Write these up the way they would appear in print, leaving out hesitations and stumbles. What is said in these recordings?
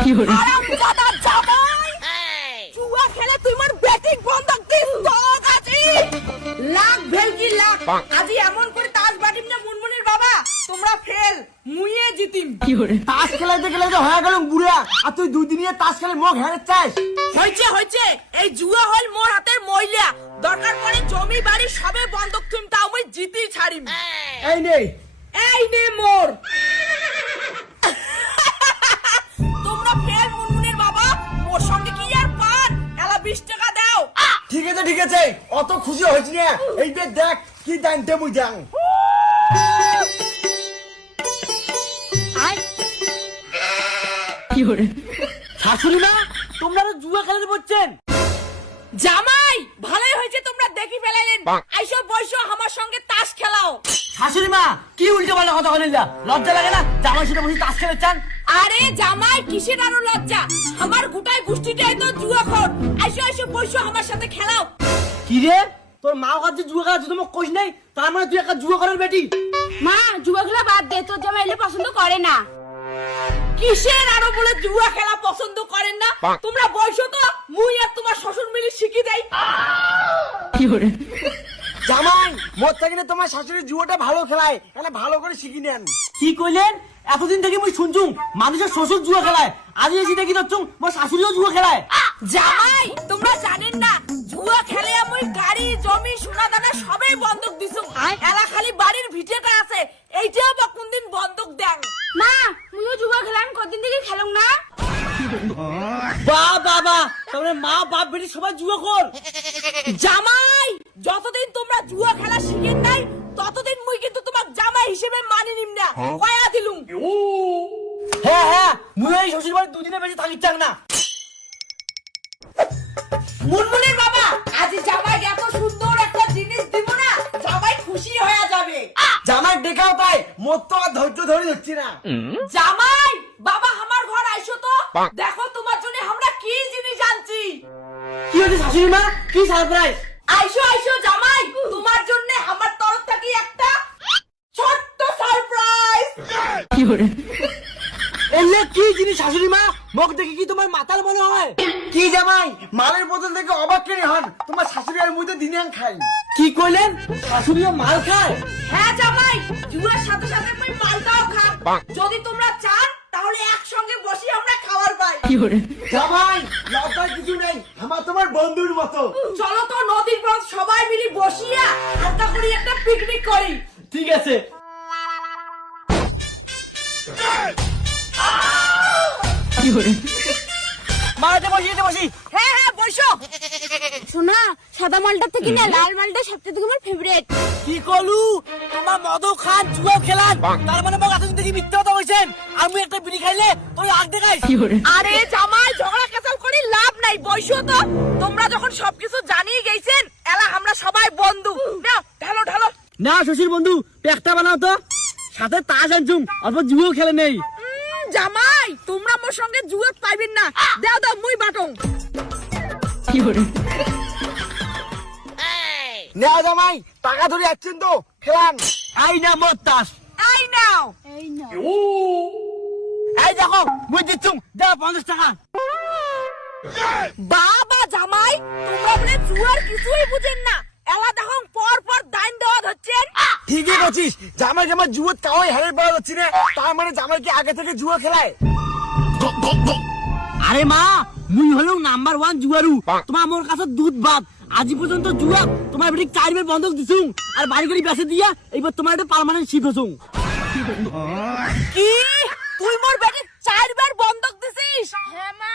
হারামজাদা জামাই জুয়া খেলে তুই মোর ব্যাটিং বন্ধক দিস তো গাজি লাখ ভেলকি লাখ আজি এমন করে তাস বাটিম না মুনমুনির বাবা তোমরা ফেল মুইয়ে জিতিম তাস খেলাইতে খেলাইতে হয়ে গেল বুড়া, আর তুই দুই দিনিয়ে তাস খেলে মুখ হেরে চাস। হইছে এই জুয়া হল মোর হাতের ময়লা, দরকার পড়ে জমি বাড়ি সবে বন্ধক থুম তাও মই জিতি ছাড়িম। এই নে মোর তোমরা ফেল মুনমুনির বাবা, মোর সঙ্গে কি আর পান এলা 20 টাকা দাও। ঠিক আছে অত খুশি হয়েছি না, এই যে দেখ কি জানতে মুই যাং। শাশুড়ি মা তোমরা জুয়া খেলতে বলছেন? জামাই ভালোই হয়েছে তোমরা দেখি ফেলাইলেন, আইসো বসো আমার সঙ্গে তাস খেলাও। শাশুড়ি মা কি উল্টো পাল্টা কথা বলেন, লজ্জা লাগে না জামাই সাথে বসে তাস খেলে চান? আরে জামাই কিসের আরো লজ্জা, আমার গোটাই গোষ্ঠীটাই তো জুয়াখোর, আইসো বসো আমার সাথে খেলাও। কি রে তোর মা কাছে জুয়া খেলা তুই তোমাকে কইস নাই, তার মানে তুই একটা জুয়া করার বেটি? মা জুয়া খেলা বাদ দে, তোর জামাই এলে পছন্দ করে না। কিসের আরো বলে জুয়া খেলা পছন্দ করেন না? তোমরা বসো তো, মুই আর তোমার শ্বশুর মিলে শিখি দেই। জামাই মোর থেকে তোমার শাশুড়ি জুয়াটা ভালো খেলায়, তাহলে ভালো করে শিখি নেন। কি কইলেন? এতদিন থেকে মুই শুনছুম মানুষের শ্বশুর জুয়া খেলায়, আজ এসে দেখি যাচ্ছুম মোর শাশুড়িও জুয়া খেলায়। জামাই তোমরা জানেন না জুয়া খেলে আমি গাড়ি জমি সোনা দানা সবই বন্ধক দিছু, এলা খালি বাড়ির ভিটেটা আছে এইটাও বা কোনদিন বন্ধক দেন। মা মুইও জুয়া খেলাম, কতদিন থেকে খেলুম না। বাবা তাহলে মা বাপ বেটি সবাই জুয়া কর। জামাই যতদিন তোমরা জুয়া খেলা শিখেন নাই ততদিন মুই কিন্তু তোমাক জামাই হিসেবে মানি নিম না, কয়া দিলুম। হ্যাঁ মুই এই শ্বশুর বাড়ি দুদিনে বেশি থাকি চাং না। মুনমুনির বাবা আজ জামাই এত সুন্দর একটা জিনিস দিব না, জামাই খুশি হয়ে যাবে। জামাই দেখাও তাই মোর তো আর ধৈর্য ধরে হচ্ছে না। জামাই বাবা আমার ঘর আইসো তো, দেখো তোমার জন্য আমরা কি জিনিস আনছি। কি হচ্ছে শাশুড়ি মা, কি সারপ্রাইজ? আইসো জামাই, তোমার জন্য আমার তরফ থেকে একটা ছোট্ট সারপ্রাইজ। এলে কি জিনিস শাশুড়ি মা, মুখ দেখে কি তোমার মাতাল মনে হয়? কি জামাই মালের বোতল থেকে অবাক কেন হন, তোমার শাশুড়ি আর মুই তো দিনে খাই। কি কইলেন শাশুড়িও মাল খায়? হ্যাঁ জামাই জুয়ার সাথে সাথে মই মালটাও খান, যদি তোমরা চান তাহলে একসঙ্গে বসি আমরা খাবার পাই। জামাই লজ্জার কিছু নেই, আমার তোমার বন্ধুর মতো। চলো তো নদীর পথ সবাই মিলে বসিয়া হালকা করে একটা পিকনিক করি। ঠিক আছে। মারাতে বসি। হ্যাঁ বসো। শোনা সাদা মালটা থেকে না লাল মালটা সবচেয়ে থেকে আমার ফেভারিট। কি কলু তোমার মদও খান জুয়াও খেলান, তার মানে মগ এতদিন থেকে মিথ্যা কথা কইছেন, আমি একটা বিড়ি খাইলে তুই আগ দেখাইস। আরে জামাই ঝগড়া কেসাল করে লাভ নাই, বসো তো। তোমরা যখন সবকিছু জানিয়ে গেছেন এলা আমরা সবাই বন্ধু, নাও ঢালো। না শ্বশুর বন্ধু পেকটা বানাও তো, সাথে তাস আনছুম, অল্প জুয়াও খেলে নেই। জামাই তোমরা মোর সঙ্গে জুয়াত পাইবেন না, দাও মুই বাটং। না জামাই টাকা ধরে যাচ্ছেন তো খেলান। আই না মোর তাস, এই নাও। এই দেখো মুই দিচ্ছুম, দাও 50 টাকা। বাবা জামাই তোমরা বলে জুয়ার কিছুই বুঝেন না, এলা দেখো পর দাইন দেওয়া হচ্ছেন। ঠিকই বলছিস, জামাই জুয়াত কাওই হারের পাওয়া যাচ্ছে না, তার মানে জামাই কি আগে থেকে জুয়া খেলায়? আরে মা মুই হলো নাম্বার 1 জুয়ারু, তোমার মোর কাছে দুধ ভাত, আজি পর্যন্ত জুয়া তোমার বেটি 4 বার বন্ধক দিছুম, আর বাড়ি গাড়ি বেচে দিয়া এইবার তোমার একটা পার্মানেন্ট শিপ হছুম। কি তুই মোর বেটি 4 বার বন্ধক দিছিস? হ্যাঁ মা।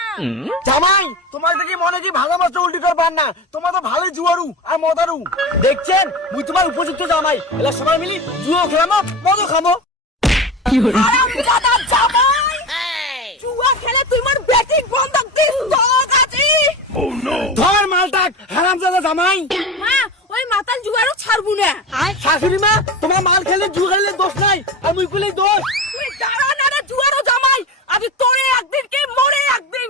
জামাই তোমার দেখি মনে কি ভালো মাত্র উল্টি করবার না, তোমার তো ভালো জুয়ারু আর মদারু। দেখছেন মুই তোমার উপযুক্ত জামাই, এলা সবাই মিলি জুয়াও খেলামো মদও খামো। হারামজাদা জামাই জুয়া খেলে তুই মোর ব্যাটিং বন্ধক দিস তো গাজি। ধর মালটাক হারামজাদা জামাই। মা ওই মাতাল জুয়ারও ছাড়বো না। শাশুড়ি মা তোমার মাল খেলে জুয়া খেলে দোষ নাই, আর মুই কইলেই দোষ। তুই দাঁড়া না রে জুয়ারও জামাই, আজ তোরে একদিন কে মরে একদিন।